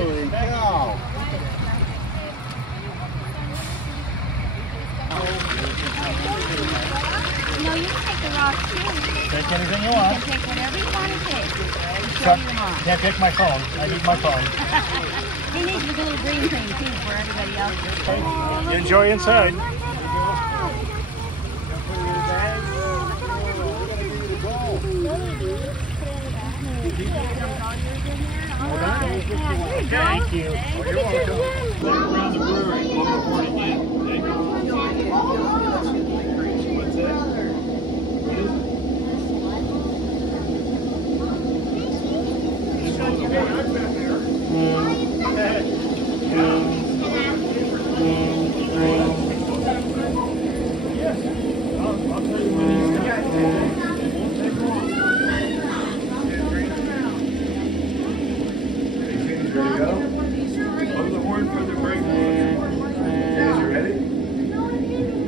Holy cow. No, you can take the rocks too. Take anything you You want. can take whatever you want to take. Can't take my phone. I need my phone. He needs the little green thing too for everybody else. You enjoy inside. Thank you. You're welcome. Around the brewery. What's that?